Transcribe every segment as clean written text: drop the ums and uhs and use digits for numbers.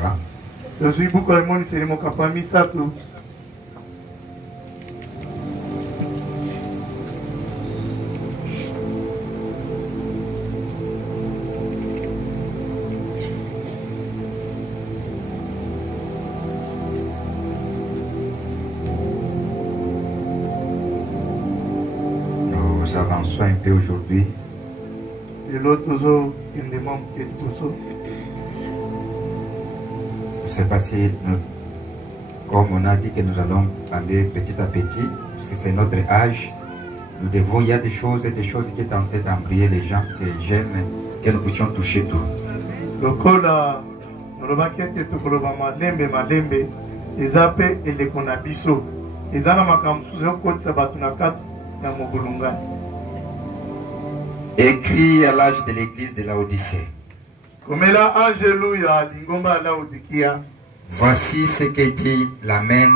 Torah. Nous avançons un peu aujourd'hui. Je ne sais pas si, comme on a dit que nous allons aller petit à petit, parce que c'est notre âge, nous devons, il y a des choses qui sont en train d'embrayer les gens que j'aime, que nous puissions toucher tout. Écrit à l'âge de l'église de Laodicée. Voici ce que dit l'Amen,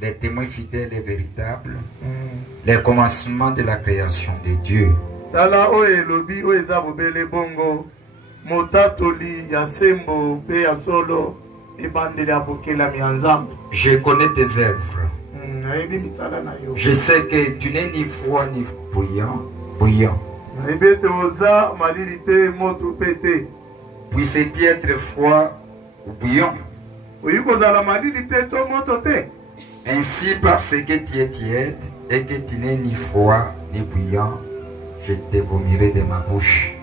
les témoins fidèles et véritables, les commencements de la création de Dieu. Je connais tes œuvres. Je sais que tu n'es ni froid ni bouillant. Puisses-tu être froid ou bouillant? Ainsi, parce que tu es tiède et que tu n'es ni froid ni bouillant, je te vomirai de ma bouche.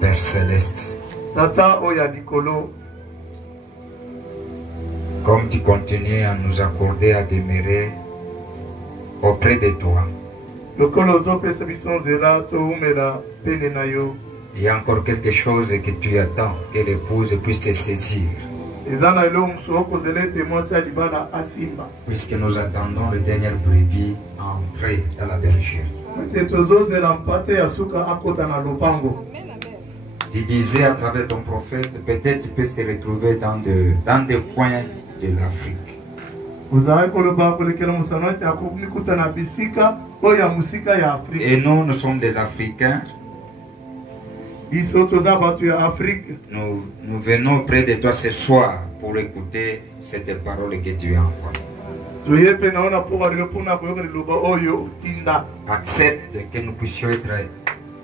Père céleste, comme tu continues à nous accorder à demeurer auprès de toi, il y a encore quelque chose que tu attends que l'épouse puisse te saisir. Puisque nous attendons le dernier brebis à entrer dans la bergerie. Tu disais à travers ton prophète, peut-être tu peux se retrouver dans des coins de l'Afrique. Et nous sommes des Africains. Nous venons près de toi ce soir pour écouter cette parole que tu as envoyée. Accepte que nous puissions être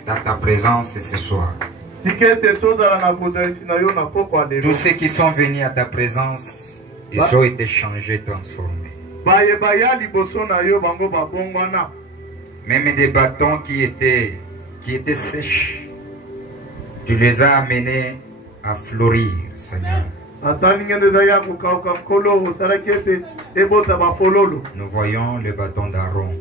dans ta présence ce soir. Tous ceux qui sont venus à ta présence, ils ont été changés, transformés. Même des bâtons qui étaient sèches, tu les as amenés à fleurir, Seigneur. Nous voyons le bâton d'Aaron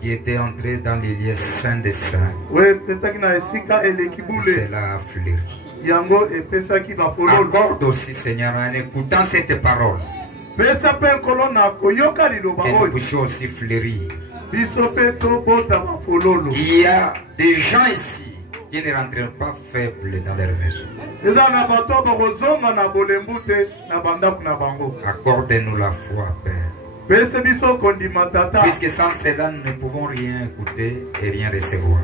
qui était entré dans les lieux saints des saints. Cela a fleuri. Accorde aussi, Seigneur, en écoutant cette parole, que nous puissions aussi fleurir. Il y a des gens ici qui ne rentrent pas faibles dans leur maison. Accorde-nous la foi, Père. Puisque sans cela, nous ne pouvons rien écouter et rien recevoir.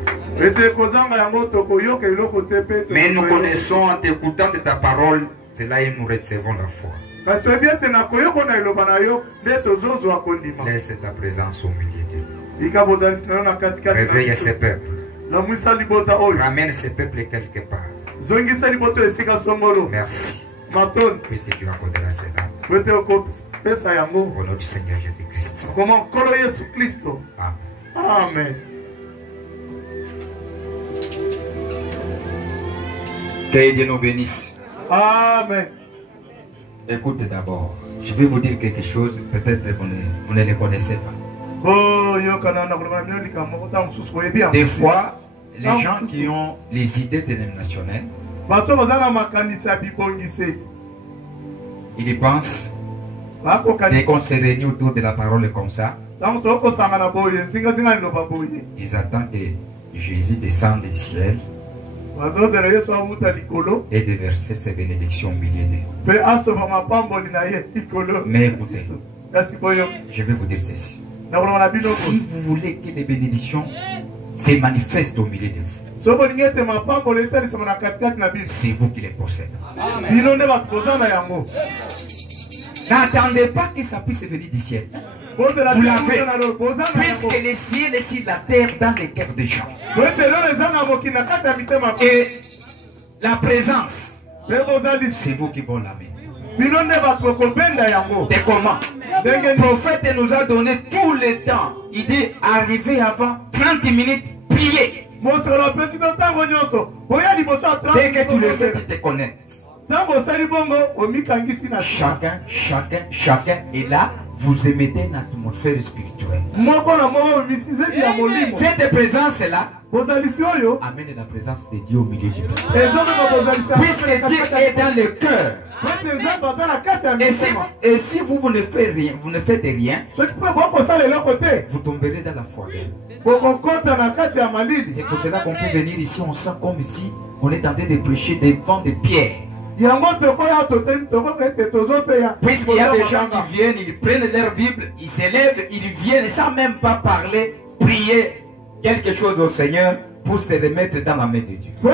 Mais nous connaissons en t'écoutant de ta parole, c'est là que nous recevons la foi. Laisse ta présence au milieu de nous. Réveille ce peuple. Ramène ce peuple quelque part. Merci. Puisque tu accorderas cela. Au nom du Seigneur Jésus-Christ. Amen. Que Dieu nous bénisse. Amen. Écoutez d'abord, je vais vous dire quelque chose, peut-être que vous ne le connaissez pas. Des fois, les gens qui ont les idées dénominationnelles, ils pensent dès qu'on se réunit autour de la parole comme ça, ils attendent que Jésus descende du ciel et de verser ses bénédictions au milieu d'eux. Mais écoutez, je vais vous dire ceci. Si vous voulez que les bénédictions se manifestent au milieu de vous, c'est vous qui les possédez. N'attendez pas que ça puisse venir du ciel. Vous l'avez. Puisque les ciels et sur la terre dans les cœurs des gens. Et la présence, c'est vous qui vont l'amener. Et comment? Le prophète nous a donné tout le temps. Il dit, arrivez avant 30 minutes, priez. Dès que tu le fais, tu te connectes. Chacun est là. Vous émettez une atmosphère spirituelle. Cette présence-là amène la présence de Dieu au milieu du peuple. Puisque Dieu est dans le cœur. Et si vous ne faites rien, vous tomberez dans la foire. C'est pour cela qu'on peut venir ici, on sent comme si on est en train de prêcher devant des pierres. Puisqu'il y a des gens qui viennent, ils prennent leur Bible, ils s'élèvent, ils viennent sans même pas parler, prier quelque chose au Seigneur pour se remettre dans la main de Dieu. Ne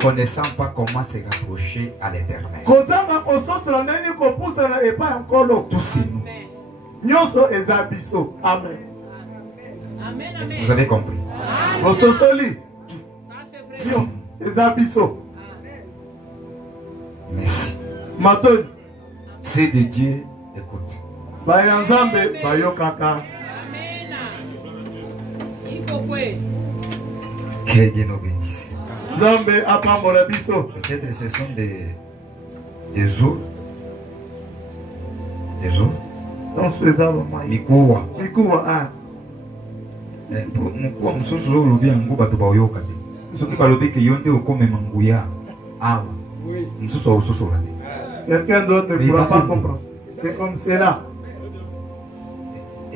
connaissant pas comment se rapprocher à l'Éternel. Tous c'est nous. Amen. Vous avez compris? Merci. C'est de Dieu, écoute. Que Dieu nous bénisse. Peut-être ce sont des eaux. Des eaux. Mikuwa. Mkuwa msoso olobi yango bato bayoka te. Soki balobi ke yo nde okomema nguya awa. Msoso ososola te. Quelqu'un d'autre ne pourra pas comprendre. C'est comme cela.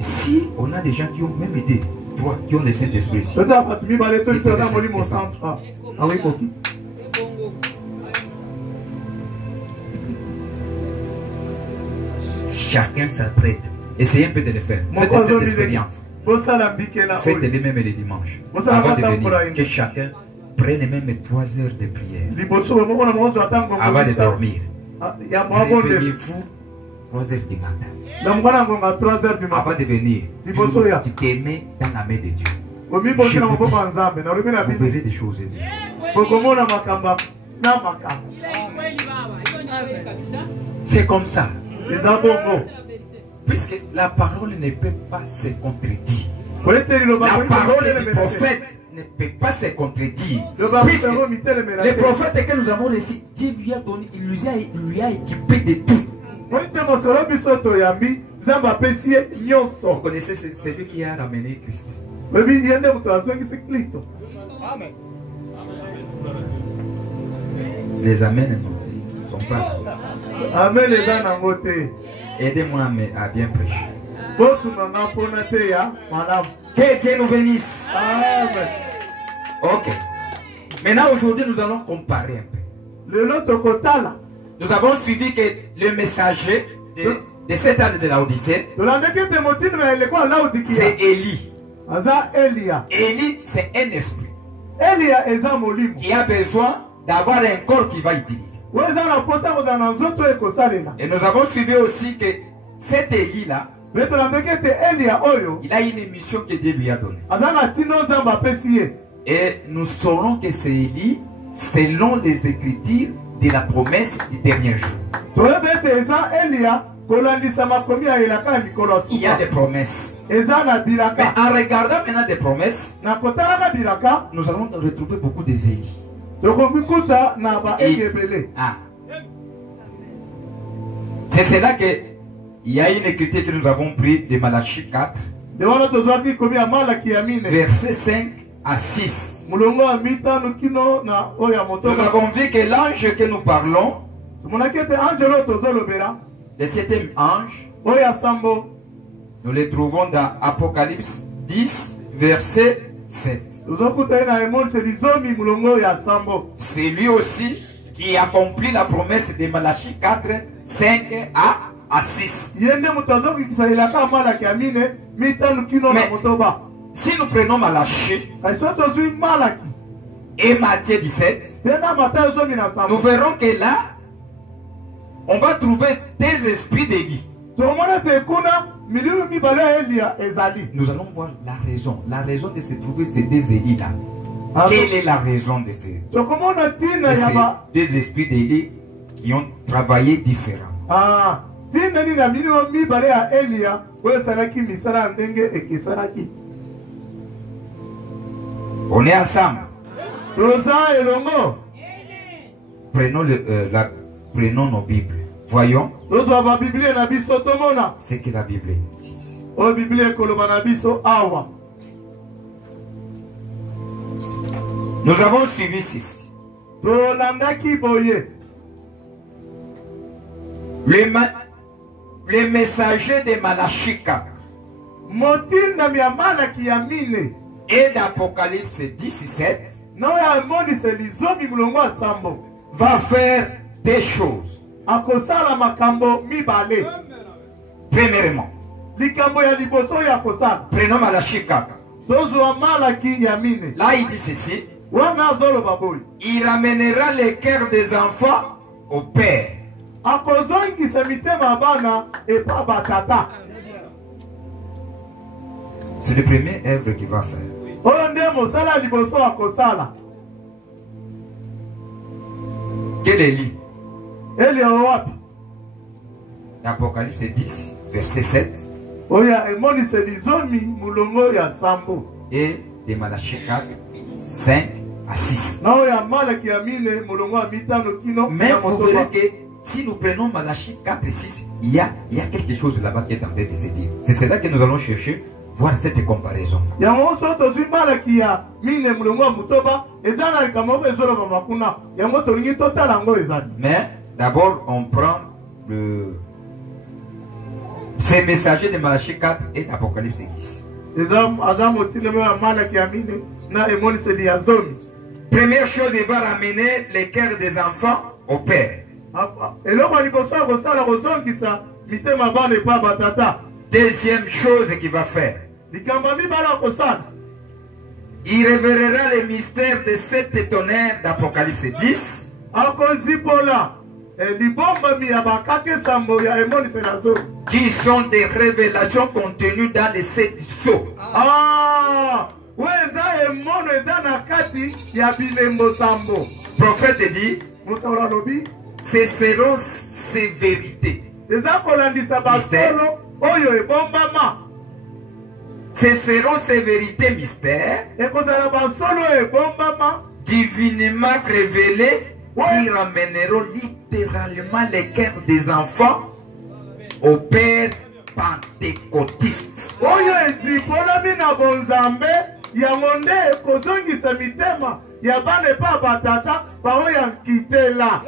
Si on a des gens qui ont même aidé, toi, qui ont le Saint-Esprit ici. Chacun s'apprête. Essayez un peu de le faire. Faites cette expérience. Faites-les même les dimanches. Avant de venir, que chacun prenne même 3 heures de prière. Avant de dormir. Réveillez-vous 3 heures du matin. Avant de venir, tu t'aimais dans la main de Dieu. Vous verrez des choses. C'est comme ça. Puisque la parole ne peut pas se contredire. La parole du prophète ne peut pas se contredire. Puisque les prophètes que nous avons reçus, Dieu lui a donné, il lui a équipé de tout. Vous connaissez celui qui a ramené Christ. Les amens ne sont pas là. Amen les gens. Aidez-moi à bien prêcher. Que Dieu nous bénisse. Amen. Ok. Maintenant, aujourd'hui, nous allons comparer un peu. Nous avons suivi que le messager de cette âge de l'Odyssée, c'est Élie. Élie, c'est un esprit qui a besoin d'avoir un corps qui va utiliser. Et nous avons suivi aussi que cet Élie-là, il a une mission que Dieu lui a donnée. Et nous saurons que c'est Élie selon les Écritures de la promesse du dernier jour. Il y a des promesses. Mais en regardant maintenant des promesses, nous allons retrouver beaucoup des Élie. C'est cela que il y a une écriture que nous avons pris de Malachie 4, verset 5 à 6. Nous avons vu que l'ange que nous parlons, le 7e ange, nous le trouvons dans Apocalypse 10, verset 7. C'est lui aussi qui accomplit la promesse de Malachie 4, 5 à 6. Mais si nous prenons Malachie et Matthieu 17, nous verrons que là, on va trouver des esprits d'Élie. Nous allons voir la raison. La raison de se trouver ces deux Élie là. Quelle est la raison de ces deux esprits d'Élie qui ont travaillé différemment? On est ensemble. Prenons nos Bibles. Voyons ce que la Bible dit. Nous avons suivi ceci. Le messager de Malachie 4 et d'Apocalypse 17 va faire des choses. Premièrement, prenons Malachie 4. Là, il dit ceci. Il ramènera les cœurs des enfants au Père. C'est le premier œuvre qu'il va faire. Quel Élie? L'Apocalypse 10, verset 7. Et de Malachie 4, 5 à 6. Mais vous verrez que si nous prenons Malachie 4 et 6, il y a quelque chose là-bas qui est en train de se dire. C'est cela que nous allons chercher, voir cette comparaison. Mais d'abord, on prend ces messagers de Malachie 4 et d'Apocalypse 10. Première chose, il va ramener les cœurs des enfants au Père. Deuxième chose qu'il va faire, il révélera les mystères de sept tonnerres d'Apocalypse 10. Qui sont des révélations contenues dans les 7 sceaux. Prophète dit, ce seront ces vérités. Ce seront ces vérités mystères divinement révélées qui ramèneront littéralement les cœurs des enfants au Père pentecôtiste.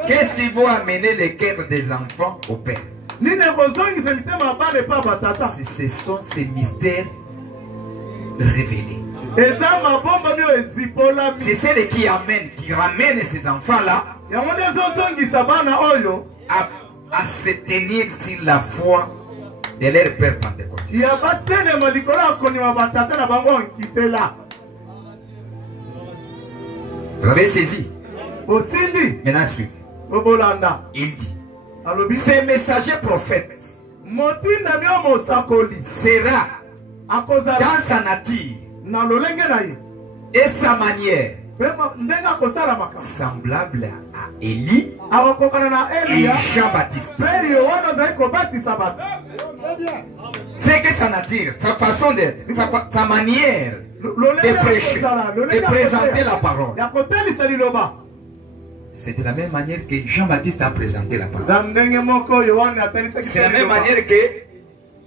Qu'est-ce qui va amener les cœurs des enfants au Père? Ce sont ces mystères révélés. C'est celle qui ramène ces enfants-là à se tenir sur la foi de leur Père pentecôtiste. Vous avez saisi? Maintenant suivez. Il dit, ces messagers prophètes sera dans sa nature et sa manière semblable à Élie et Jean-Baptiste. C'est que sa nature, sa façon d'être, sa manière de prêcher, de présenter la parole, c'est de la même manière que Jean-Baptiste a présenté la parole. C'est la même manière que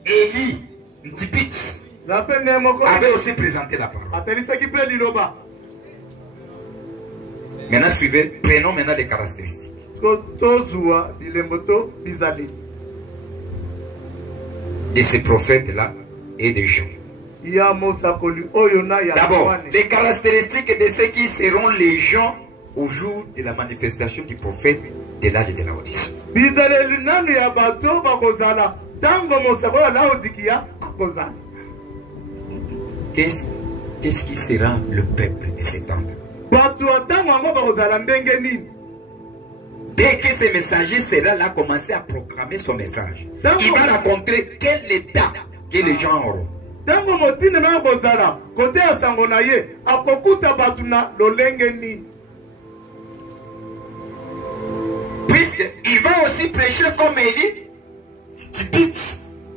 Élie Ntipitch avait aussi présenté la parole. Maintenant suivez, prenons maintenant les caractéristiques de ces prophètes-là et des gens. D'abord, les caractéristiques de ceux qui seront les gens au jour de la manifestation du prophète de l'âge de la Odyssée. bizaleli nanu ya bato bakozala tango mosako ya Laodikia akozala. Qu'est-ce qui sera le peuple de cet temps? Bato tango ngo bakozala ndenge nini? Dès que ce messager sera là, commencer à proclamer son message, il va raconter quel état que les gens auront. Tango motine na kozala kote ya sango na ye akokuta bato na lolenge nini? Puisqu'il va aussi prêcher comme Élie,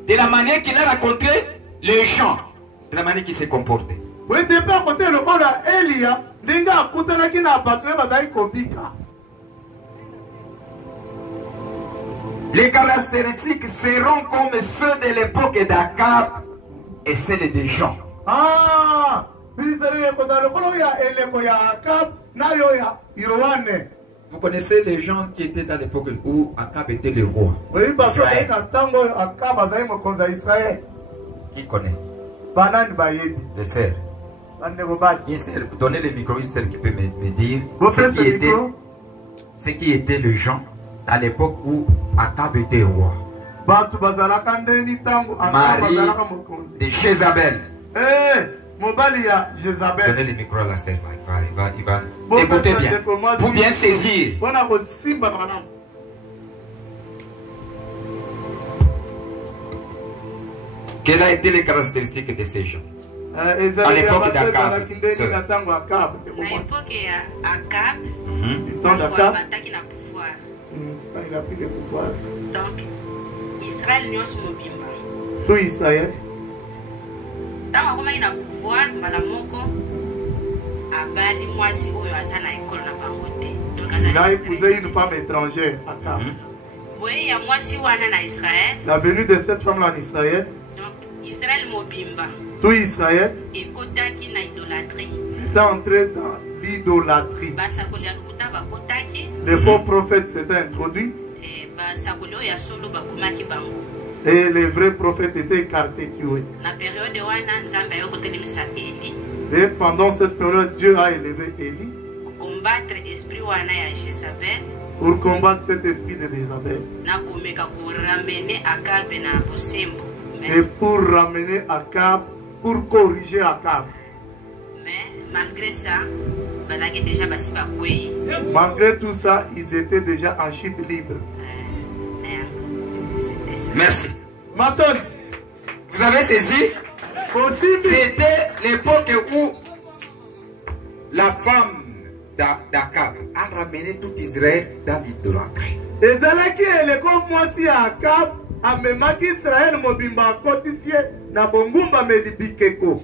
de la manière qu'il a raconté les gens, de la manière qu'il s'est comporté. Oui, tu peux côté le rôle d'Elia, l'inga akutana ki na bato bazali kobika. Les caractéristiques seront comme ceux de l'époque d'Akab et celles des gens. Ah, bizarre kozala lokolo ya eleko ya Akab na yo ya Yohane. Vous connaissez les gens qui étaient dans l'époque où Akab était le roi. Oui, parce que tango Akab azali mokonzi ya Israël. Qui connaît? Banani bayebi. Les sœurs. Donnez le micro, une sœur qui peut me dire ce qui était le gens à l'époque où Akab était roi. Marie de Jézabel. Donnez le micro à la sœur. Il va écouter bien. Pour bien saisir. Quelles ont été les caractéristiques de ces gens? À l'époque d'Akab. À l'époque d'Akab, il a pris le pouvoir. Donc, Israël n'y a pas mobimba. Tout Israël. Tant qu'il a pouvoir, Malamoko a bali moi si on a ça na école na bangote. Il a épousé une femme étrangère, Akab. Oui, il y a moi si on a na Israël. La venue de cette femme-là en Israël. Donc, Israël mobimba. Tout Israël est entré dans l'idolâtrie. Les faux prophètes s'étaient introduits et les vrais prophètes étaient écartés, tués. Et pendant cette période, Dieu a élevé Élie pour combattre cet esprit de Jézabel et pour ramener Akab, pour corriger Akab. Mais malgré ça, malgré tout ça, ils étaient déjà en chute libre. Merci. Maintenant, vous avez saisi? C'était l'époque où la femme d'Akab a ramené tout Israël dans l'idolâtrie. Et c'est là qu'il est comme moi si Akab a même Israël mobimba kotisie na bongumba melibikeko.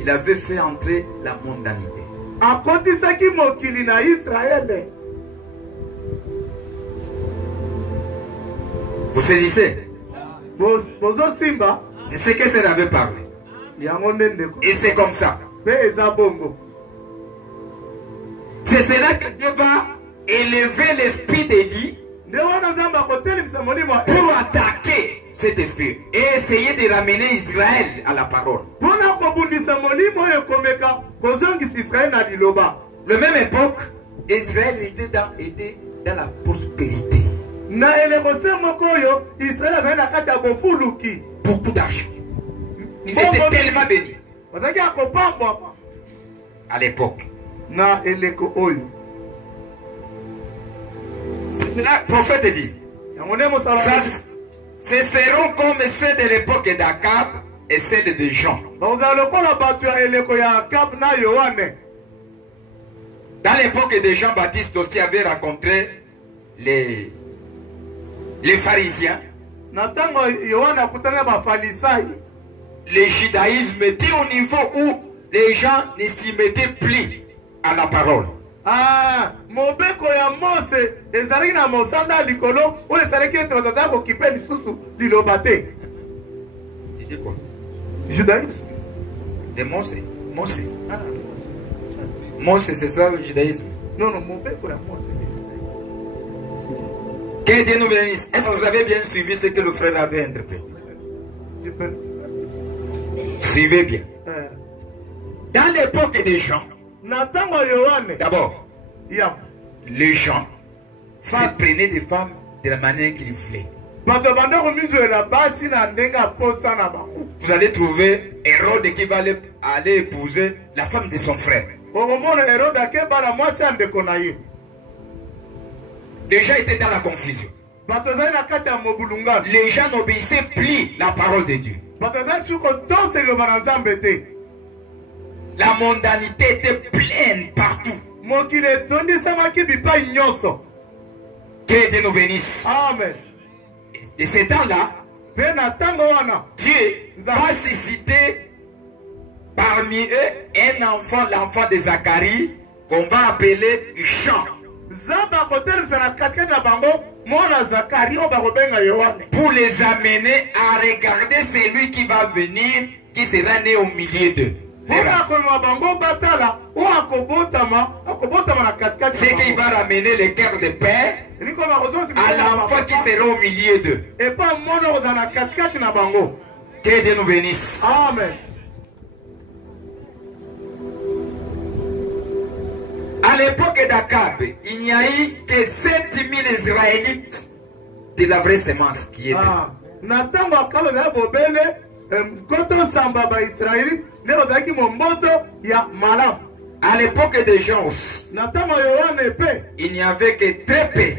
Il avait fait entrer la mondanité. A kotisaki mokili na Israël. Vous saisissez? Bozo Simba. C'est ce que ça avait parlé. Et c'est comme ça. C'est cela que Dieu va élever l'esprit d'Élie pour attaquer cet esprit et essayer de ramener Israël à la parole. La même époque, Israël était dans la prospérité. Beaucoup d'argent. Ils étaient tellement bénis. À l'époque. C'est cela le prophète dit. Ce seront comme ceux de l'époque d'Akab et celles de Jean. Dans l'époque de Jean-Baptiste aussi avait rencontré les pharisiens. Le judaïsme était au niveau où les gens ne s'y mettaient plus à la parole. Ah, mobeko ya Mose ezali na mosanda likolo o esalaki etraza ko kipe lisusu lilobate. Il dit quoi? Judaïsme. De Mose. Mose. Ah, Mose, c'est ça le judaïsme? Non, non, mobeko ya Mose. Que Dieu nous bénisse. Est-ce que vous avez bien suivi ce que le frère avait interprété? Suivez bien. Dans l'époque des gens, d'abord, les gens se prenaient des femmes de la manière qu'il voulait. Vous allez trouver Hérode qui va aller épouser la femme de son frère. Les gens étaient dans la confusion. Les gens n'obéissaient plus la parole de Dieu. La mondanité était pleine partout. Que Dieu nous bénisse. Amen. De ce temps-là, Dieu va susciter parmi eux un enfant, l'enfant de Zacharie, qu'on va appeler Jean. Pour les amener à regarder celui qui va venir, qui sera né au milieu d'eux. C'est qu'il va ramener le cœur de père à l'enfant qui sera au milieu d'eux. Que Dieu nous bénisse. Amen. À l'époque d'Akab, il n'y a eu que 7000 Israélites de la vraie semence qui est là. À l'époque de Jean aussi, il n'y avait que très peu.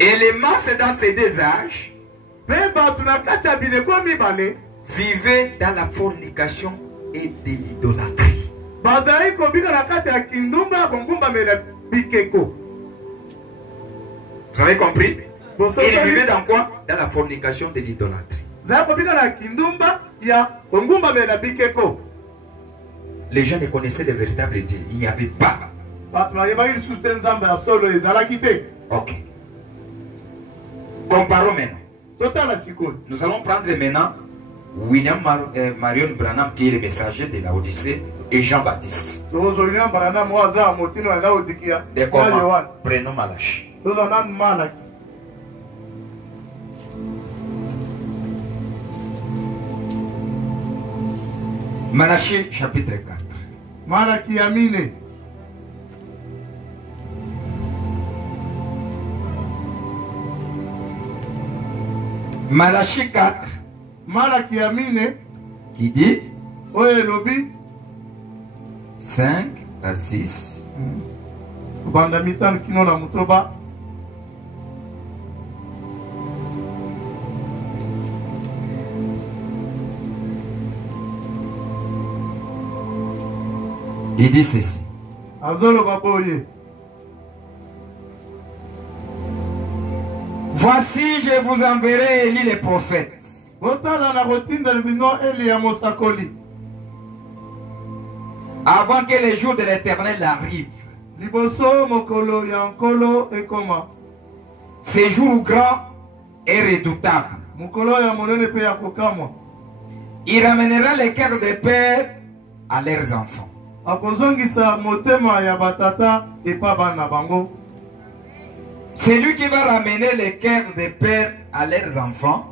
Et les masses dans ces deux âges vivaient dans la fornication et de l'idolâtrie. Vous avez compris? Ils vivaient dans quoi? Dans la fornication de l'idolâtrie. Les gens ne connaissaient le véritable Dieu. Il n'y avait pas. Ok. Comparons maintenant. Nous allons prendre maintenant William Marion Branham qui est le messager de la Odyssée et Jean-Baptiste. De comment? Prenons Malachi. Malachi chapitre 4. Malaki Amine. Malachi 4. Malaki Amine. Qui dit? Oye lobi. 5 à 6. Bandamitan kino na mutoba. Il dit ceci. Voici, je vous enverrai Élie le prophète. Avant que les jours de l'Éternel arrivent. Ces jours grands et redoutables. Il ramènera les cœurs des pères à leurs enfants. C'est lui qui va ramener les cœurs des pères à leurs enfants.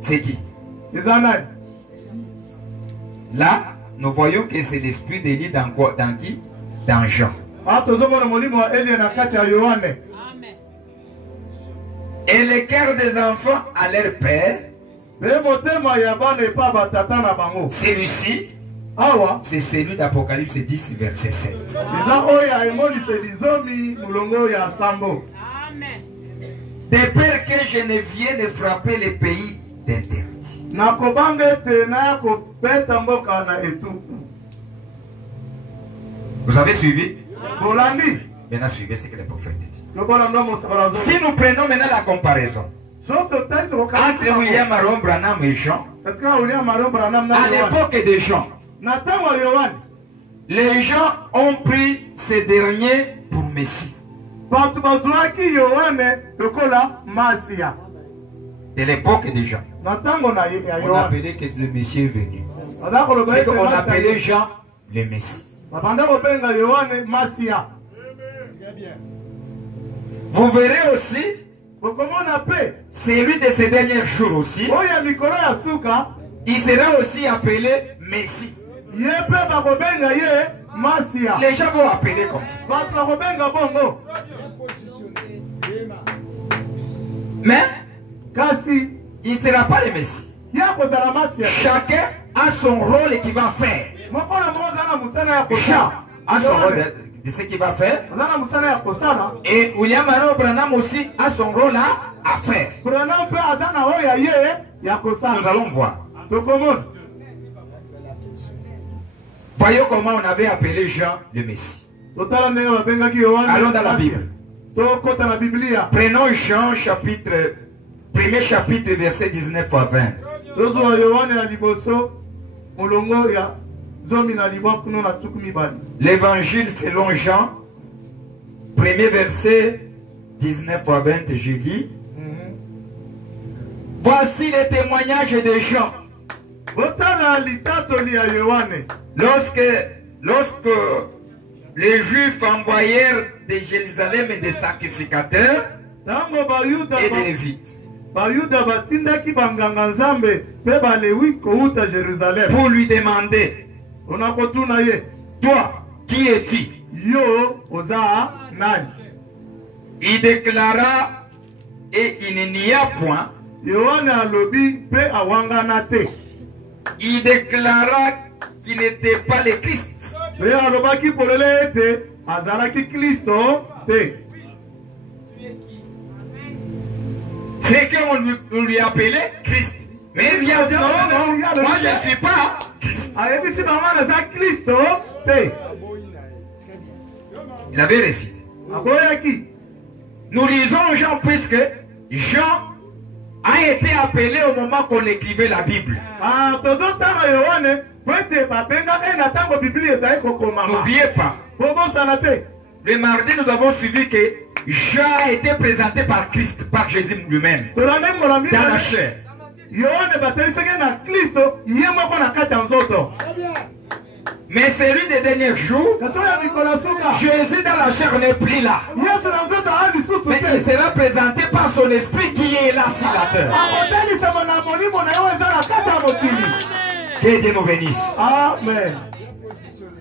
C'est qui? Là, nous voyons que c'est l'esprit d'Élie dans quoi? Dans qui? Dans Jean. Et les cœurs des enfants à leur père. Celui-ci, c'est celui d'Apocalypse 10, verset 7. De peur que je ne vienne frapper les pays d'interdit. Vous avez suivi? Maintenant, suivez ce que le prophète dit. Si nous prenons maintenant la comparaison entre William Marion Branham et Jean, à l'époque de Jean, les gens ont pris ces derniers pour Messie. De l'époque de Jean, on appelait que le Messie est venu. C'est qu'on appelait Jean le Messie. Vous verrez aussi, celui de ces derniers jours aussi, il sera aussi appelé Messie. Les gens vont appeler comme ça. Mais il ne sera pas le Messie. Chacun a son rôle qu'il va faire. Jean a son rôle de ce qu'il va faire. Et William Aaron Branham aussi a son rôle à faire. Nous allons voir. Voyons comment on avait appelé Jean le Messie. Allons dans la Bible. Prenons Jean chapitre, premier chapitre, verset 19 à 20. L'évangile selon Jean, premier verset 19 à 20, je lis. Voici les témoignages de Jean. Lorsque les Juifs envoyèrent de Jérusalem des sacrificateurs et des Lévites pour lui demander, toi, qui es-tu? Il déclara, et il n'y a point. Il déclara qu'il n'était pas le Christ. C'est qu'on lui appelait Christ. Mais il lui a dit non, non, moi je ne suis pas Christ. Il avait refusé. Nous lisons Jean puisque Jean a été appelé au moment qu'on écrivait la Bible. N'oubliez pas. Le mardi, nous avons suivi que Jean a été présenté par Christ, par Jésus lui-même, dans la chair. Mais celui des derniers jours, Jésus dans la chair n'est plus là. Mais il sera présenté par son esprit qui est là sur la terre. Que Dieu nous bénisse. Amen.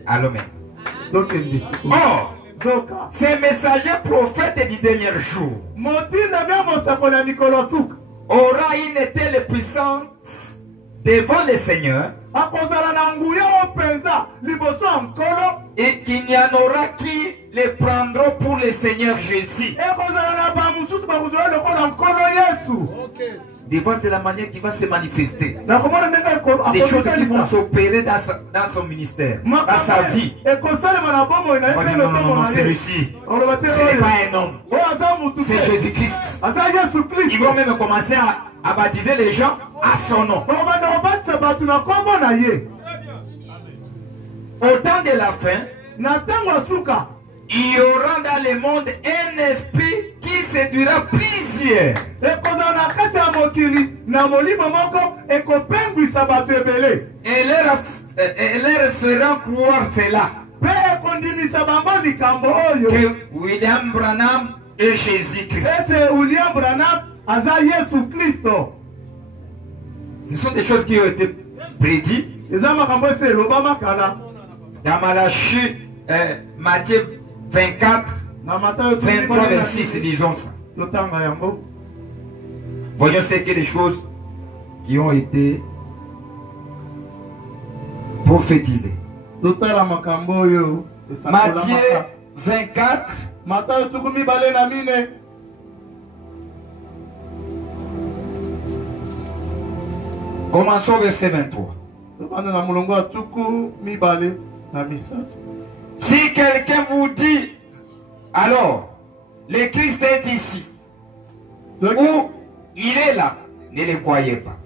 Amen. Or, ces messagers prophètes du dernier jour aura une telle puissance devant le Seigneur et qu'il n'y en aura qui les prendront pour le Seigneur Jésus. Devant de la manière qui va se manifester. Des choses qui vont s'opérer dans son ministère, dans sa vie. On va dire non, non, non, c'est Lucie. Ce n'est pas un homme. C'est Jésus-Christ. Ils vont même commencer à baptiser les gens à son nom. Au temps de la fin, il y aura dans le monde un esprit qui séduira plusieurs. Et leur fera croire cela. Que William Branham est Jésus-Christ. Ce sont des choses qui ont été prédites dans Malachie, Matthieu 24, 23, 26, disons ça. Voyons ce que les choses qui ont été prophétisées. Matthieu 24, commençons au verset 23. Si quelqu'un vous dit, alors, le Christ est ici, ou il est là, ne le croyez pas.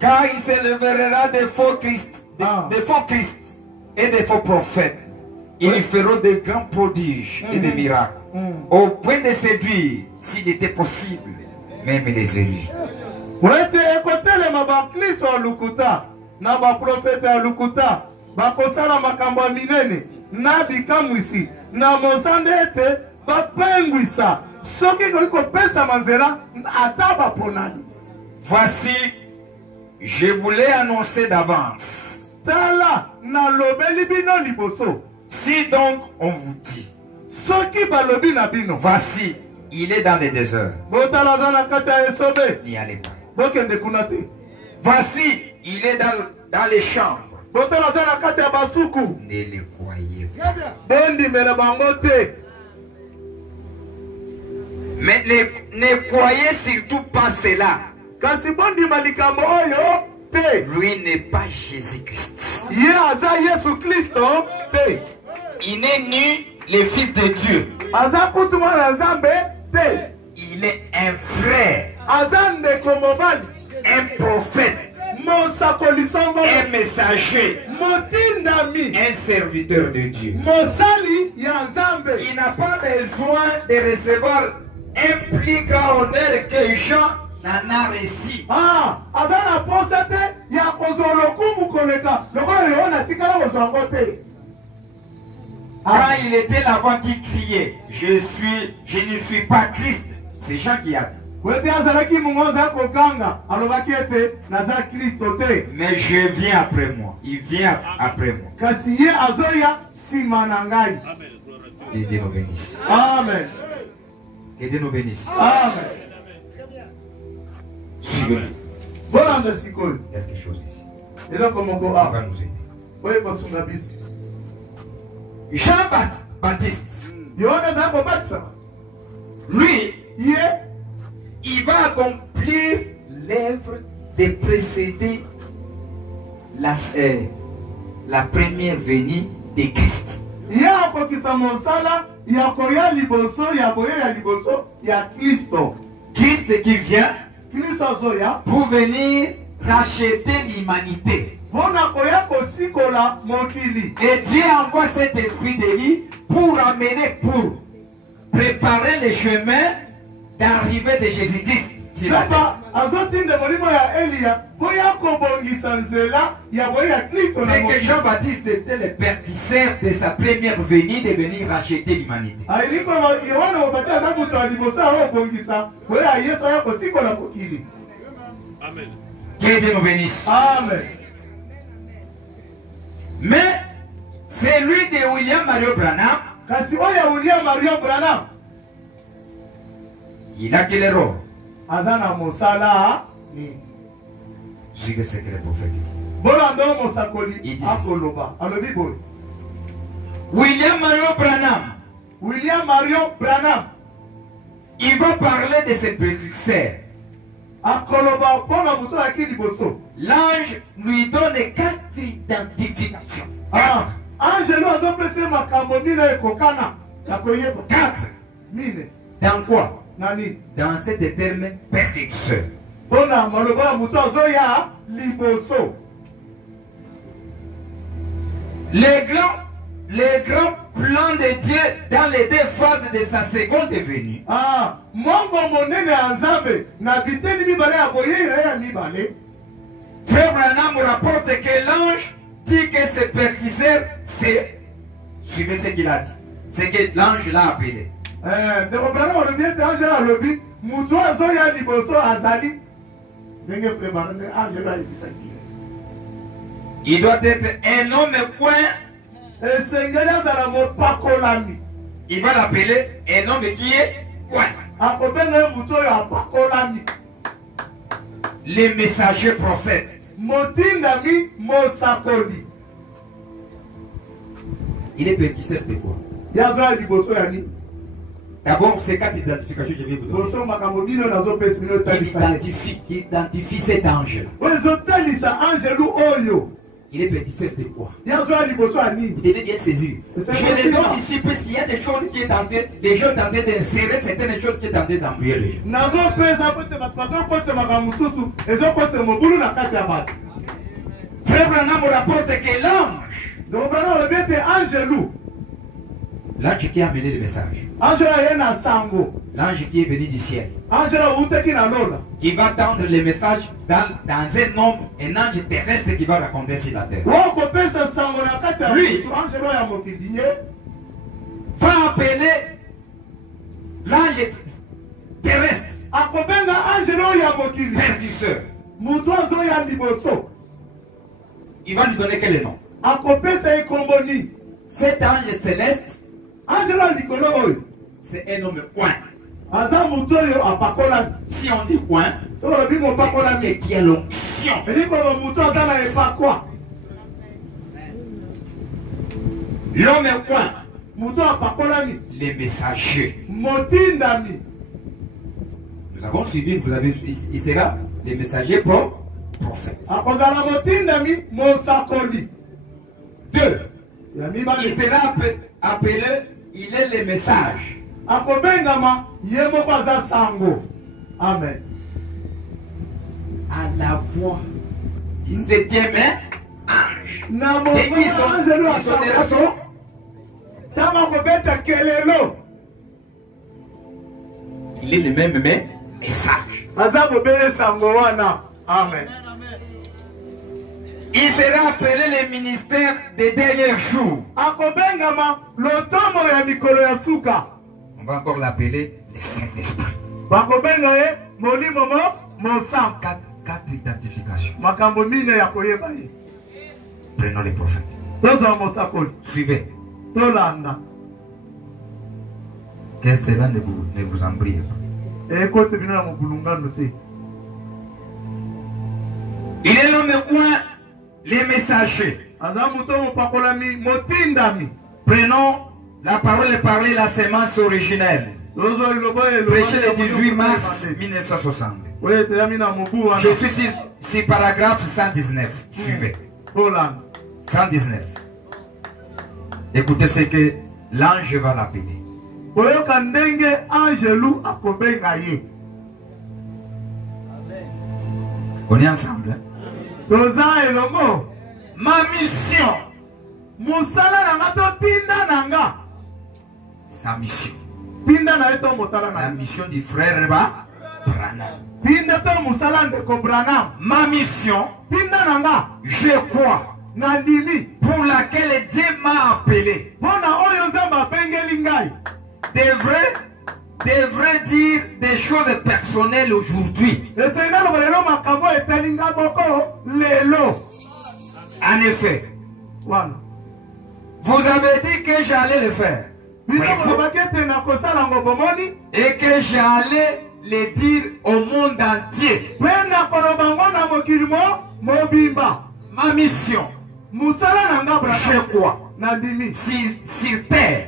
Car il s'élèvera des faux Christ, des faux Christ et des faux prophètes. Ils feront de grands prodiges et des miracles, au point de séduire, s'il était possible, même les élus. Voici, je voulais annoncer d'avance. Si donc on vous dit, voici, il est dans les déserts, n'y allez pas. Voici, il est dans les chambres, ne le croyez pas. Mais ne croyez surtout pas cela. Lui n'est pas Jésus-Christ. Il n'est ni le Fils de Dieu. Il est un frère, un prophète, un messager, un serviteur de Dieu. Il n'a pas besoin de recevoir un plus grand honneur que Jean n'en a reçu. Quand il était la voix qui criait, je ne suis pas Christ, c'est Jean qui a dit. Mais je viens après moi. Il vient après moi. Que Dieu nous bénisse. Amen. Que Dieu nous bénisse. Amen. Suivez-nous. Quelque chose ici. Il va nous aider. Jean-Baptiste, lui, il va accomplir l'œuvre de précéder la première venue de Christ. Christ qui vient pour venir racheter l'humanité. Et Dieu envoie cet esprit de lui pour amener, pour préparer le chemin d'arrivée de Jésus-Christ. C'est que Jean-Baptiste était le percusseur de sa première venue de venir racheter l'humanité. Amen. Que Dieu nous bénisse. Amen. Mais celui de William Mario Branham, il a quel rôle? Suivez ce que le prophète dit. Il dit William Mario Branham, il va parler de ses prédicteurs. L'ange lui donne 4 identifications. 4. Dans quoi? Dans cette terme prédicteur. Le grand plan de Dieu dans les 2 phases de sa seconde venue. Frère Branham rapporte que l'ange dit que ce percusseur, c'est... Suivez ce qu'il a dit. C'est que l'ange l'a appelé. Il doit être un homme point. Il va l'appeler un homme qui est point. Les messagers prophètes. Il est percusseur de quoi? D'abord, ces 4 identifications que je vais vous donner. Qui identifie cet ange-là. Il est percusseur de quoi? Vous devez bien saisir. Je les donne ici parce qu'il y a des choses qui sont en train, les gens sont en train d'insérer certaines choses qui sont en train d'embrouiller les gens. Frère Branham rapporte que l'ange qui a amené le message, l'ange qui est venu du ciel, qui va tendre le message dans un homme, un ange terrestre qui va raconter sur la terre. Lui va appeler l'ange terrestre. Perdisseur. Il va lui donner quel nom? Cet ange céleste, c'est un homme point. Si on dit point, c'est qui a l'onction. L'homme est point. Les messagers. Nous avons suivi, vous avez suivi. Il sera les messagers prophètes. 2. Il sera appelé, il est le message. Amen. À la voix du 7e ange. Et ils sont des raisons. Il est le même message. Amen. Il sera appelé le ministère des derniers jours. On va encore l'appeler le Saint-Esprit. 4 identifications. Prenons les prophètes. Suivez. Que cela ne vous embrille pas. Il est l'homme point, les messagers. Prenons la parole et parler la sémence originelle. Prêché le 18 mars 1960. Je suis sur paragraphe 119. Suivez. 119. Écoutez ce que l'ange va l'appeler. On est ensemble. Hein? Ma mission. Sa mission. La mission du frère Branham. Ma mission, je crois, pour laquelle Dieu m'a appelé, devrait dire des choses personnelles aujourd'hui. En effet, vous avez dit que j'allais le faire. Et que j'allais le dire au monde entier. Ma mission, je crois, sur terre,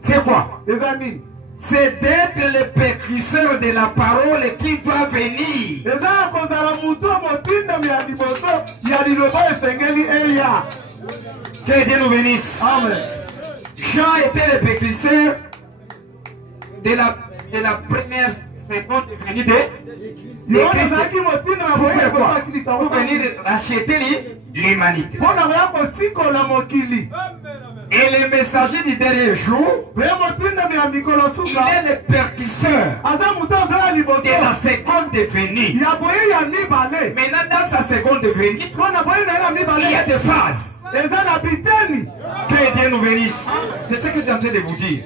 c'est quoi? C'est d'être le précurseur de la parole qui doit venir. Que Dieu nous bénisse. Amen. Jean était le précurseur de la première seconde venue de Christ. Pour venir racheter l'humanité. Et le messager du dernier jour, il est le précurseur de la seconde venue. Maintenant, dans sa seconde venue, il y a des phases. Que Dieu nous bénisse. C'est ce que je suis en train de vous dire.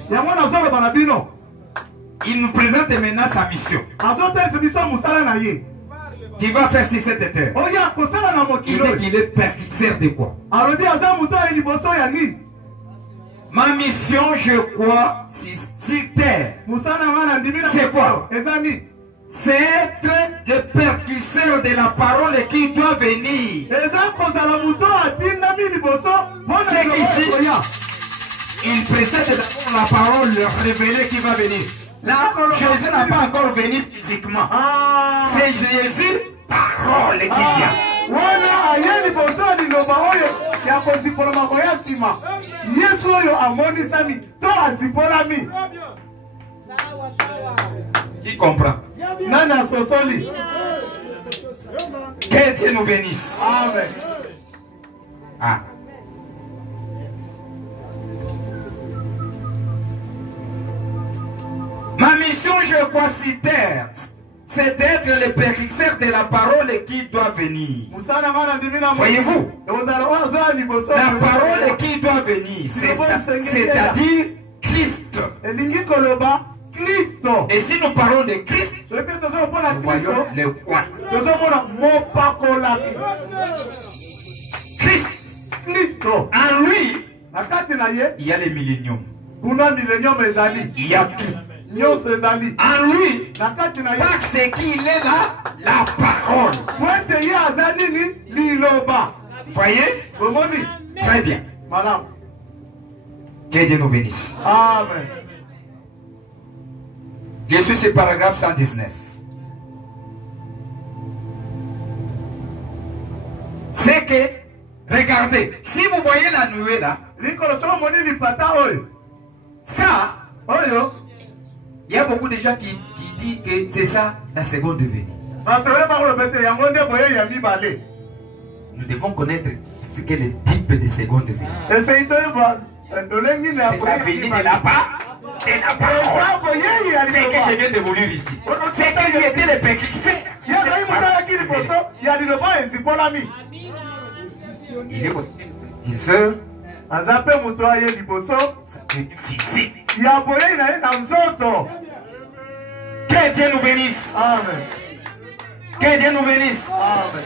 Il nous présente maintenant sa mission. Qui va faire sur cette terre. Il dit qu'il est précurseur de quoi? Ma mission, je crois, sur terre. C'est quoi? C'est être le précurseur de la parole qui doit venir. C'est qu'ici, il précède d'abord la parole révélée qui va venir. Là, Jésus n'a pas encore venu physiquement. C'est Jésus, parole qui vient. Qui comprend? Que Dieu nous bénisse. Amen. Ah. Ma mission, je crois, sur terre, c'est d'être le précurseur de la parole qui doit venir. Voyez-vous? La parole qui doit venir, c'est-à-dire Christ. Kristo. Et si nous parlons de Christ, Soki tozomona nous voyons Kristo, le coin. tozomona mopakolami. Christ, Kristo. en lui, Na kati na ye, il y a les milléniums. kuna millennium ezali. Il y a tout. Nyonso ezali. En lui, Na kati na ye, parce qu'il est là, la parole. poete ye azali ni liloba. Voyez? Bomoni? Très bien. Madame. Que Dieu nous bénisse. Amen. Je suis sur paragraphe 119. C'est que, regardez, si vous voyez la nuée là, Likolo soko moni lipata oyo. ça, Oyo. il y a beaucoup de gens qui disent que c'est ça la seconde venue. Batoye bakolobete yango nde boye ya mibale. Nous devons connaître ce qu'est le type de seconde venue. Esei toyeba ndolengi na C'est la venue de là-bas et la parole. C'est que je viens de vous lire ici. C'est que lui était le péché. yazali motalaki liboso ya liloba enzipolami. Il est aussi diseur, Aza mpe moto aye liboso physique. ya boyei na ye na nzoto. Que Dieu nous bénisse. Amen. Que Dieu nous bénisse. Amen.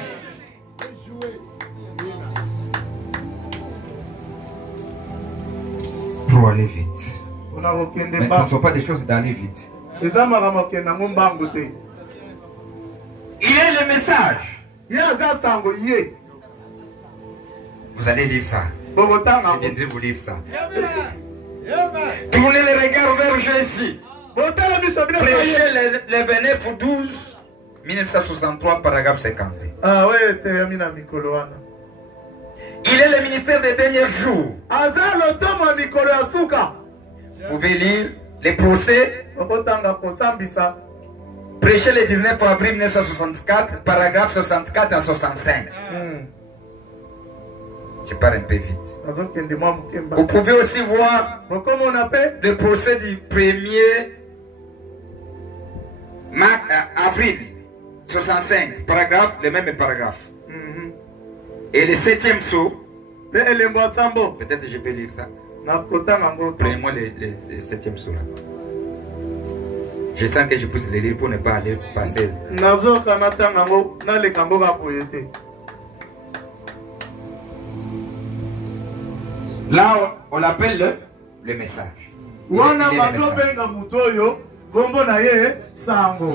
Pour aller vite. Ona kokende Mais ce ne mbangu. sont pas des choses d'aller vite. Eza makambo okende yango mbangu te. Il est le message. Ye aza sango ye. Vous allez lire ça. Bokotanga Je yango. viendrai vous lire ça. Tournez le regard vers Jésus. Botala biso bino ye. Prêchez le 29 12 1963, paragraphe 50. Ah oyo eteyami na mikolo wana. Il est le ministère des derniers jours. Aza lotomo ya mikolo ya suka. Vous pouvez lire les procès. Okotanga kosambisa. Prêchez le 19 avril 1964, paragraphe 64 à 65. Je pars un peu vite. Azokende mwa mokemba. Vous pouvez aussi voir Bokomona mpe le procès du 1er avril 65, paragraphe, le même paragraphe. Et le 7e saut, mpe elembo ya sambo. peut-être je vais lire ça. Nakotanga yango. Prenez-moi le 7e saut là. Je sens que je puisse le lire pour ne pas aller passer. Nazoka natanga yango naleka yango kapoye te. Là, on l'appelle le message. Wana Il est le message. bazobenga moto oyo kombo na ye sango.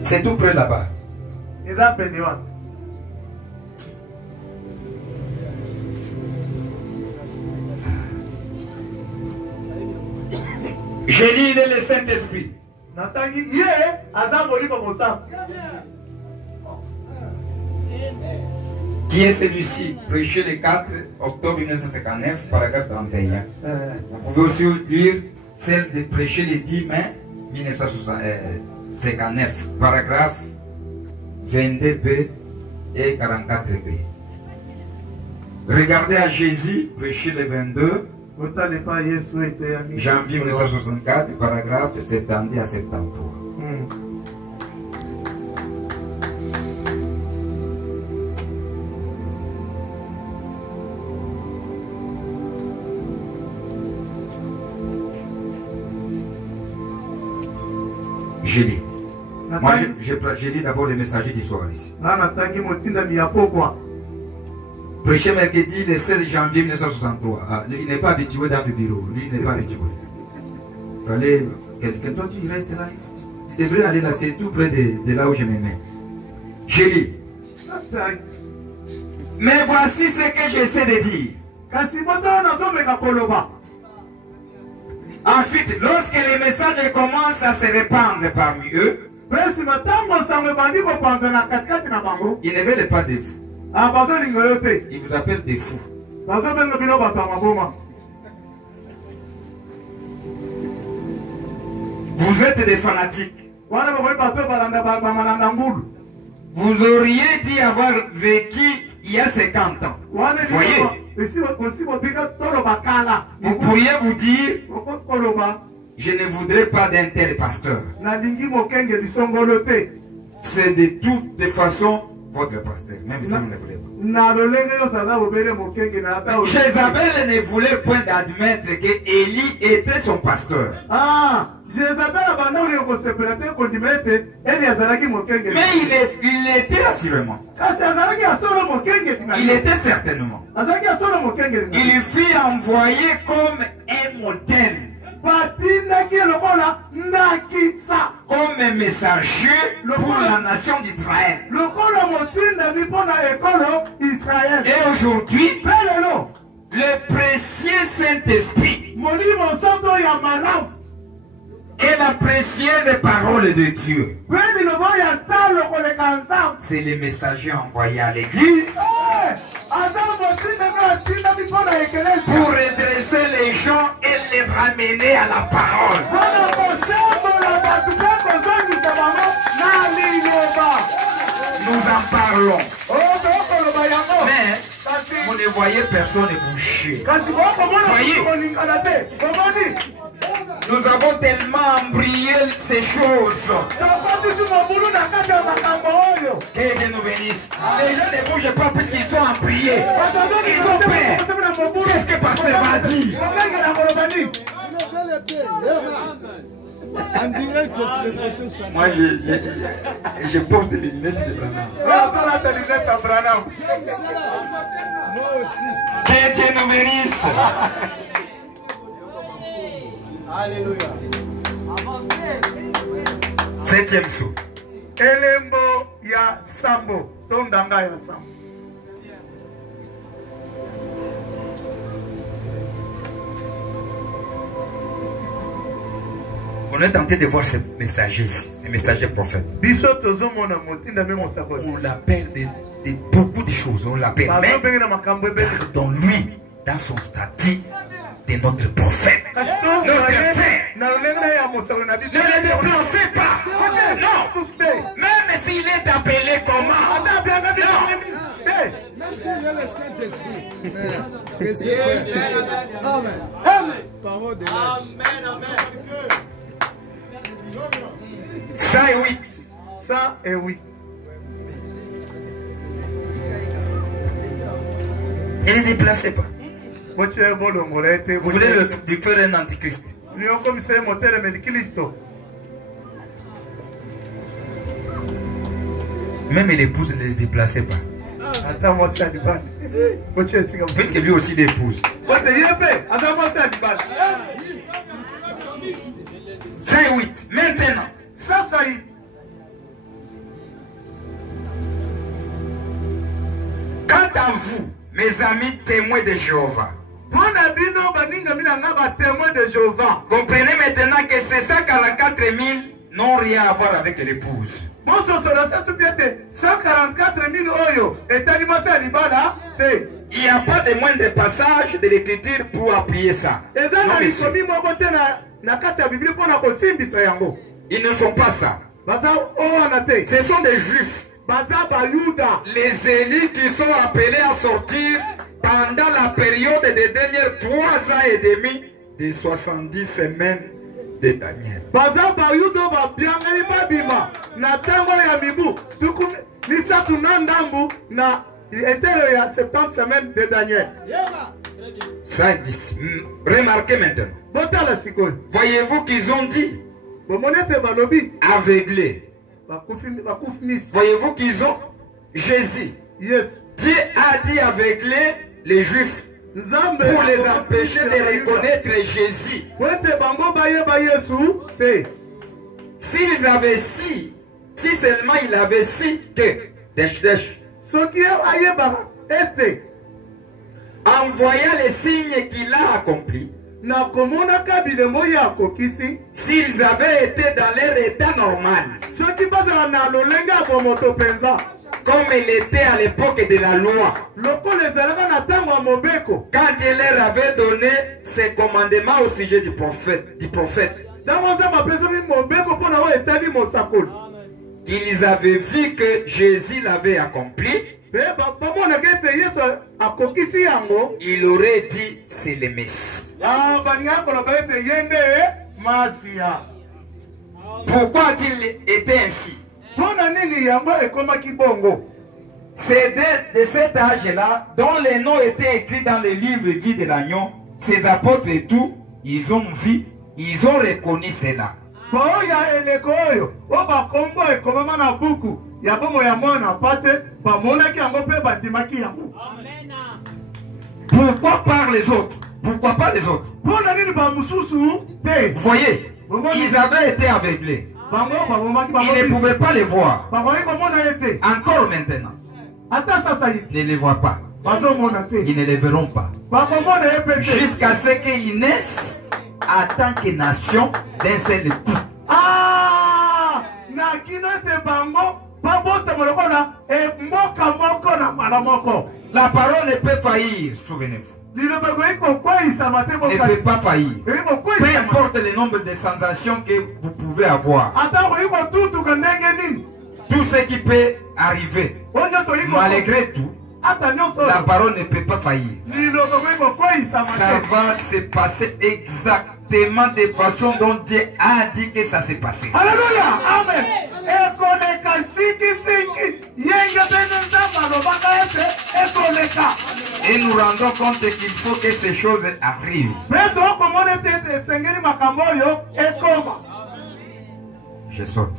C'est tout près là-bas. Eza pene wana. Je lis, il est le Saint-Esprit. Natangi ye aza molimo mosantu. Qui est celui-ci? Prêché le 4 octobre 1959, paragraphe 31. Vous pouvez aussi lire celle de prêcher le 10 mai 1959, paragraphe 22b et 44b. Regardez à Jésus, prêché le 22 Otalepa Yesu eteyami. janvier 1964, paragraphe 70 à 73. Je lis. Moi, je lis d'abord les messagers du soir ici. Natangi motindami ya pokwa. Prêché mercredi le 16 janvier 1963. Ah, il n'est pas habitué dans le bureau. Lui, il n'est pas habitué. Il fallait. Quelqu'un d'autre, il reste là. Tu devrais aller là, c'est tout près de là où je me mets. Je lis. Mais voici ce que j'essaie de dire. Kasi boto nazomeka koloba. Ensuite, lorsque les messages commencent à se répandre parmi eux, Pesi matango sango bandi kopanza na katikati na bango. ils ne veulent pas de vous. Ah bazolinga yo te. Ils vous appellent des fous. Bazobenga bino bato ya maboma. Vous êtes des fanatiques. Wana bakoyi bato balanda bamalanda ngulu. Vous auriez dit avoir vécu il y a 50 ans. Wana Voyez, esi aussi bobika tolo bakala. vous pourriez vous dire, Koloba. je ne voudrais pas d'un tel pasteur. nalingi mokenge lisongolo te. C'est de toutes façons votre pasteur, même si vous ne voulez pas. Na lolenge yo sala obele mokenge na ata. Jézabel ne voulait point admettre que Élie était son pasteur. Ah, Jézabel abanda ule kosepela te kondima ete Eli azalaki mokenge. Mais il était assurément. Kasi azalaki asolo mokenge. Il était certainement. Azalaki asolo mokenge. Il fut envoyé comme un modèle. Comme un messager pour la nation d'Israël. Et aujourd'hui, le précieux Saint-Esprit et la précieuse parole de Dieu, c'est les messagers envoyés à l'église pour redresser les gens et les ramener à la parole. Nous en parlons. Mais vous ne voyez personne bouger. Voyez, nous avons tellement embrayé ces choses. Que Dieu nous bénisse. Les gens ne bougent pas puisqu'ils sont embrayés. Ils ont peur. Qu'est-ce que pasteur va dire? Moi, je porte des lunettes de Branham. Moi aussi. Que Dieu nous bénisse. Alléluia. Septième sou. Elembo ya sambo. Tondanga ya sambo. On est tenté de voir ces messagers, ces messagers prophètes. On l'appelle de beaucoup de choses. On l'appelle même dans lui, dans son statut de notre prophète. Notre frère. Ne le déplancez pas. Non. Même s'il est appelé comment. Même s'il y a le Saint-Esprit. Précieux frère. Amen. Amen. Parole de l'âge. Amen. Amen. Ça et oui. Ça et oui. Il ne déplacez pas. Vous voulez lui faire un antichrist. Même l'épouse ne le déplaçait pas. Puisque lui aussi l'épouse. Ça et oui. Maintenant. Ça y est. Quant à vous, mes amis témoins de Jéhovah, comprenez maintenant que ces 144 000 n'ont rien à voir avec l'épouse. Il n'y a pas de moindre passage de l'écriture pour appuyer ça. Non, ils ne sont pas ça. Ce sont des juifs. Les élites qui sont appelés à sortir pendant la période des dernières 3 ans et demi des 70 semaines de Daniel. Ça dit. Remarquez maintenant. Voyez-vous qu'ils ont dit aveuglés. Voyez-vous qu'ils ont Jésus. Yes. Dieu a dit aveugler les Juifs pour les empêcher de reconnaître Jésus. S'ils avaient si seulement il avait si que en voyant les signes qu'il a accomplis, s'ils avaient été dans leur état normal, comme il était à l'époque de la loi, quand il leur avait donné ses commandements au sujet du prophète, qu'ils avaient vu que Jésus l'avait accompli, il aurait dit c'est le Messie. Masia. Pourquoi a-t-il été ainsi? C'est de cet âge-là dont les noms étaient écrits dans le livre vie de l'agneau. Ces apôtres et tout, ils ont vu, ils ont reconnu cela. Pourquoi par les autres? Pourquoi pas les autres? Vous voyez, ils avaient été aveuglés. Ils ne pouvaient pas les voir. Encore maintenant. Ils ne les voient pas. Ils ne les verront pas. Jusqu'à ce qu'ils naissent en tant que nation d'un seul coup. La parole ne peut faillir, souvenez-vous. Ne peut pas faillir. Peu importe le nombre de sensations que vous pouvez avoir. Tout ce qui peut arriver, malgré tout, la parole ne peut pas faillir. Ça va se passer exactement de façon dont Dieu a dit que ça s'est passé. Alléluia. Amen. Et nous rendons compte qu'il faut que ces choses arrivent. Je saute.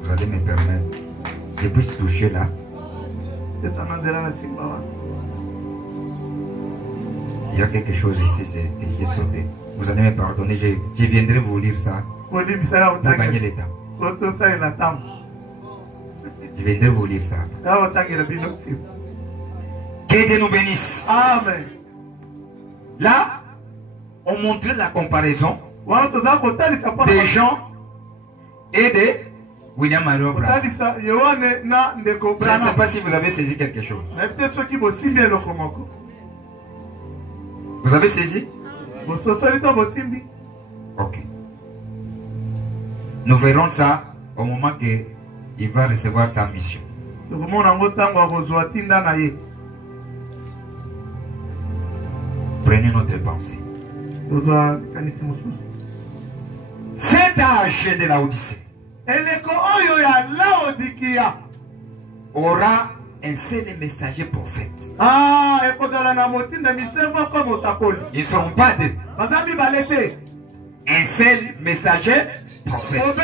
Vous allez me permettre. Je puisse toucher là. Il y a quelque chose ici que j'ai sauté. Vous allez me pardonner. Je viendrai vous lire ça. Pour gagner le temps. Je viendrai vous lire ça. Que Dieu nous bénisse. Amen. Là, on montrait la comparaison des gens et de William Marion Branham. Je ne sais pas si vous avez saisi quelque chose. Vous avez saisi? Ok. Nous verrons ça au moment qu'il va recevoir sa mission. Prenez notre pensée. Cet âge de la Odyssée aura un seul messager prophète. Ils ne seront pas deux. Un seul messager prophète.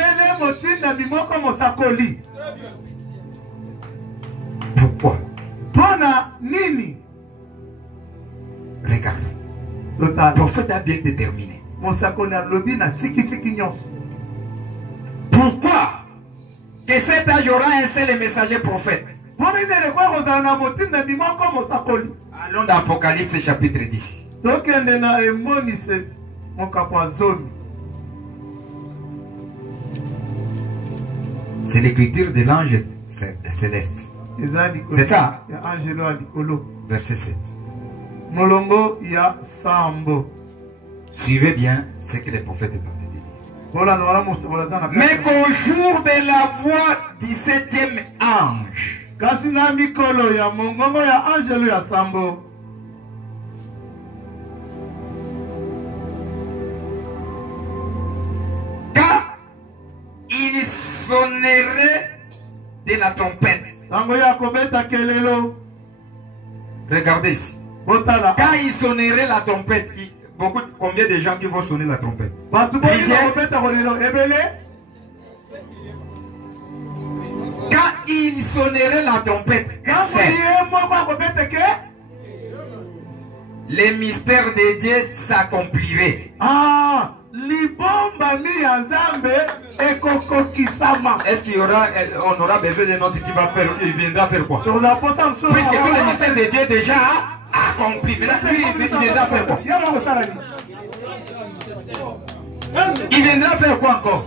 Pourquoi? Regardons. Le prophète a bien déterminé. Pourquoi que cet âge aura un seul messager prophète? Allons dans Apocalypse chapitre 10. C'est l'écriture de l'ange céleste. C'est ça? Verset 7. Suivez bien ce que les prophètes ont dit. Mais qu'au jour de la voix du 7e ange, quand il sonnerait de la trompette. Regardez ici. Quand il sonnerait la trompette, combien de gens qui vont sonner la trompette? Quand il sonnerait la trompette, les mystères de Dieu s'accompliraient. Est-ce qu'il y aura, on aura besoin de notre qui va faire, il viendra faire quoi? Puisque tous les mystères de Dieu déjà accomplis. Mais là, lui, il viendra faire quoi? Il viendra faire quoi encore?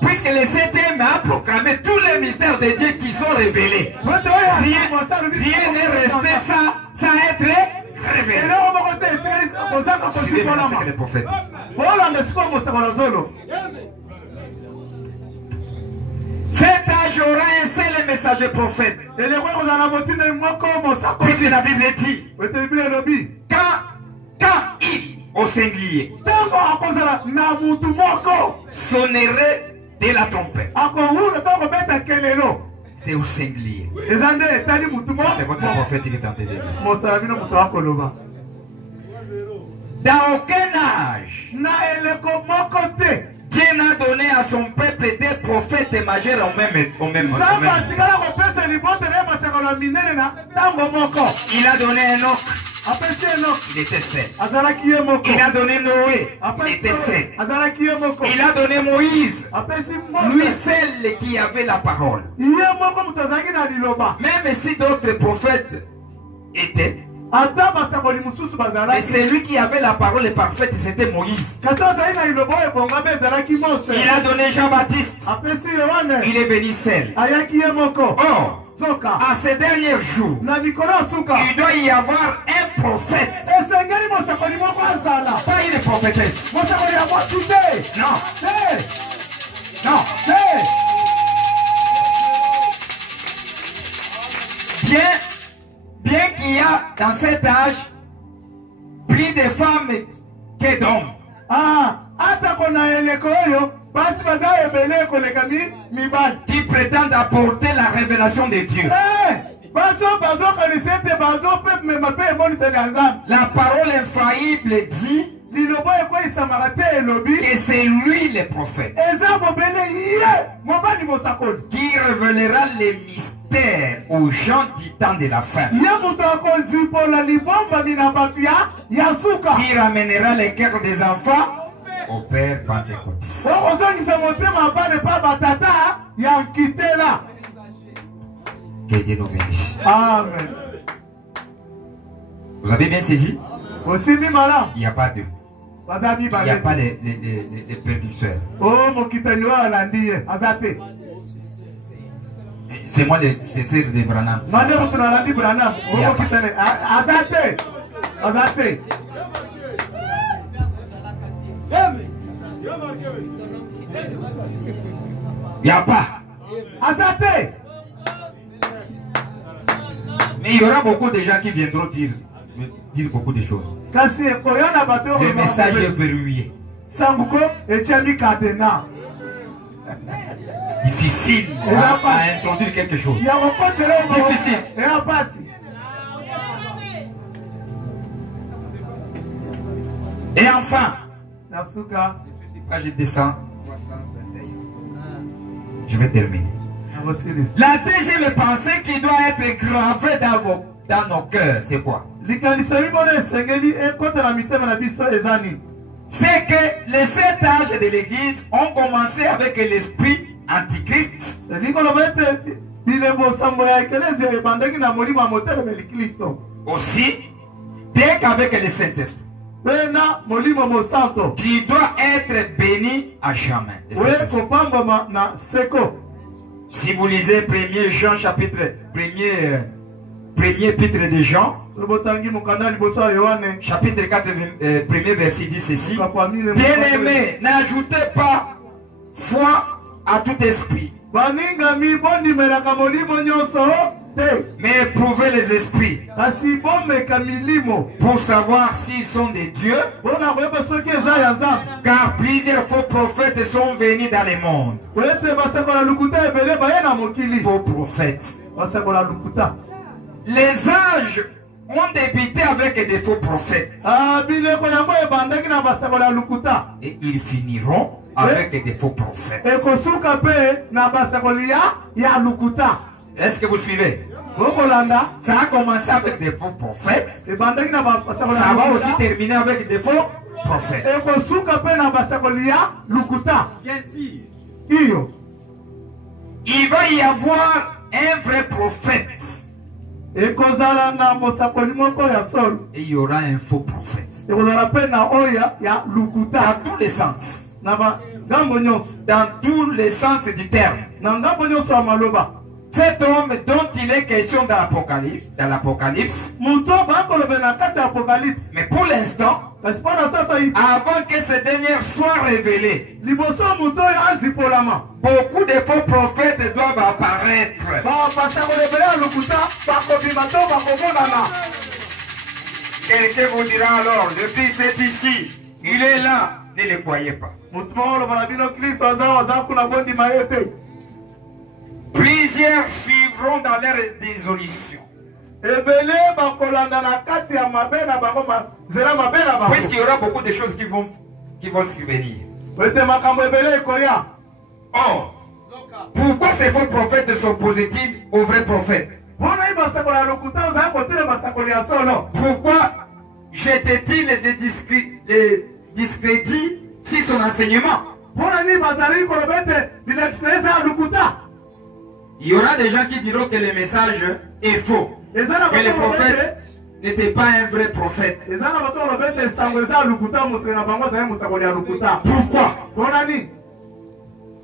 Puisque le 7e a proclamé tous les mystères de Dieu qui sont révélés. Rien n'est resté sans être révélé. Suivez maintenant ce que les prophètes. Cet âge aura un seul messager prophète. Puisque la Bible dit, quand il au singulier, ntango akozala na mutu moko sonnerait de la trompette. akohula ntango beta kelelo C'est au singulier. eza nde etali mutu moko C'est votre prophète qui est tenté de dire. mosala bino moto akoloba Dans aucun âge, na eleko moko te Dieu n'a donné à son peuple des prophètes majeurs au même nzambe moment. atikala kopesa libote na ye masakolo ya minene na ntango moko Il a donné Enoch, apesi enoki il était seul. azalaki ye moko Il a donné Noé, il apesi était seul. azalaki ye moko Il a donné Moïse, apesi lui mose seul qui avait la parole. ye moko moto azalaki na liloba Même si d'autres prophètes étaient, ata basakoli mosusu mais bazalaki celui qui avait la parole parfaite, c'était Moïse. kasi ozali na liloba oyo ebonga mpe ezalaki mose Il a donné Jean-Baptiste, apesi yohane il est venu seul. ayaki ye moko Or, soka à ces derniers jours, na mikolo ya suka il doit y avoir un prophète, esengeli mosakoli moko azala pas une prophétesse. mosakoli ya mwasi te Non, te non. te Bien qu'il y a dans cet âge plus de femmes que d'hommes. atako na eleko oyo basi baza ebele koleka mibali Qui prétendent apporter la révélation de Dieu. bazokanisa ete bazomema mpe emoniseli ya nzambe La parole infaillible dit liloba ekweyisamaka te elobi que c'est lui le prophète eza mobele ye mobali mosakoli qui révélera les mystères aux gens du temps de la fin. ye moto akozipola libombami na bato ya suka Qui ramènera les cœurs des enfants au Père pentecôtiste. okozongisa motema bana epa batata ya nkitela Que Dieu nous bénisse. amen Vous avez bien saisi? osimbi malamu Il n'y a pas de. baza Il n'y a mibale pas de prédicteurs. o mokitani oyo alandi ye aza te C'est moi le sœur de Branham. mande moto na alandi branam o Ya. mokitani aza te aza te Il n'y a pas. aza te Mais il y aura beaucoup de gens qui viendront dire beaucoup de choses. kasi ekoya na bato Le oyo message est verrouillé. sanguko etiami kadena Difficile à introduire quelque chose. ya kokotela Difficile. eya pasi Et enfin, na suka quand je descends, je vais terminer. nakosilisa La deuxième pensée qui doit être gravée dans nos cœurs, c'est quoi? likanisa mibona esengeli ekotela mitema na biso eza nini C'est que les 7 âges de l'Église ont commencé avec l'esprit antichrist. likoloba ete bilembo sambo ya ekelezia ebandaki na molimo ya motelemeli kristo Aussi, bien qu'avec le Saint-Esprit, mpe na molimo mosanto qui doit être béni à jamais. Le oye Saint-Esprit. kopambama na seko Si vous lisez 1er Jean chapitre, premier épître de Jean, botangi mokanda liboso ya yohane chapitre 4, premier verset dit ceci. kapo ya mine Bien-aimés, n'ajoutez pas foi à tout esprit, baningami bondimelaka molimo nyonso te mais éprouvez les esprits kasi bomeka milimo pour savoir s'ils sont de Dieu, mpona koyeba soki eza ya nzambe car plusieurs faux prophètes sont venus dans le monde. po ete basakola lukuta ebele baye na mokili Faux prophètes. basakola lukuta Les âges ont débuté avec des faux prophètes bileko yango ebandaki na basakola lukuta et ils finiront avec des faux prophètes. ekosuka mpe na basakoli ya lukuta Est-ce que vous suivez? bokolanda Ça a commencé avec des faux prophètes. ebandaki na basakoli Ça ya va aussi lukuta terminer avec des faux prophètes. ekosuka mpe na basakoli ya lukuta iyo Il va y avoir un vrai prophète ekozala na mosakoli moko ya solo et il y aura un faux prophète. ekozala mpe na oyo ya lukuta Dans tous les sens. na bangambo nyonso Dans tous les sens du terme. na ngambo nyonso ya maloba Cet homme dont il est question dans l'Apocalypse, moto bakolobe na kati ya apokalypse mais pour l'instant, kasi mpo na sasa avant que ces dernières soient révélées, liboso ya moto oyo azipolama beaucoup de faux prophètes doivent apparaître. basakoli ebele ya lukuta bakobima to bakomonana. Quelqu'un vous dira alors, le Christ est ici, il est là, ne le croyez pas. Plusieurs suivront dans leur désolution. Puisqu'il y aura beaucoup de choses qui vont survenir. Or, pourquoi ces faux prophètes s'opposent-ils aux vrais prophètes? Pourquoi jette-t-il des discrédits sur son enseignement? Il y aura des gens qui diront que le message est faux, que le prophète n'était pas un vrai prophète. Pourquoi?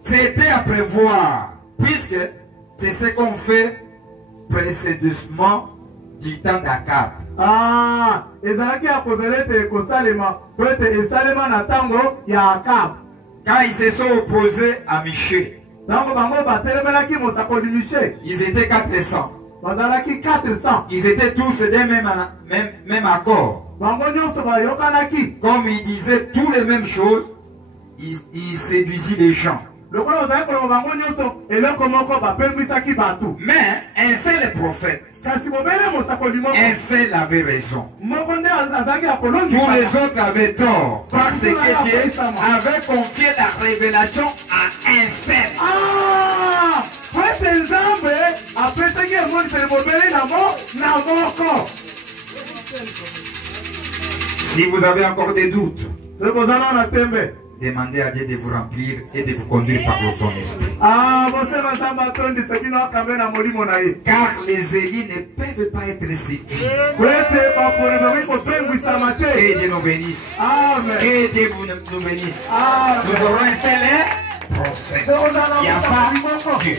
C'était à prévoir, puisque c'est ce qu'on fait précédemment du temps d'Akab. Quand ils se sont opposés à Michée, ils étaient 400. Ils étaient tous d'un même accord. Comme ils disaient toutes les mêmes choses, ils séduisaient les gens. Mais un seul prophète, un seul avait raison. Tous les autres avaient tort. Parce que Dieu avait confié la révélation à un seul. Si vous avez encore des doutes, demandez à Dieu de vous remplir et de vous conduire par son esprit. Car les élus ne peuvent pas être séduits. Que Dieu nous bénisse. Que Dieu nous bénisse. Nous aurons un seul prophète. Il n'y a pas Dieu.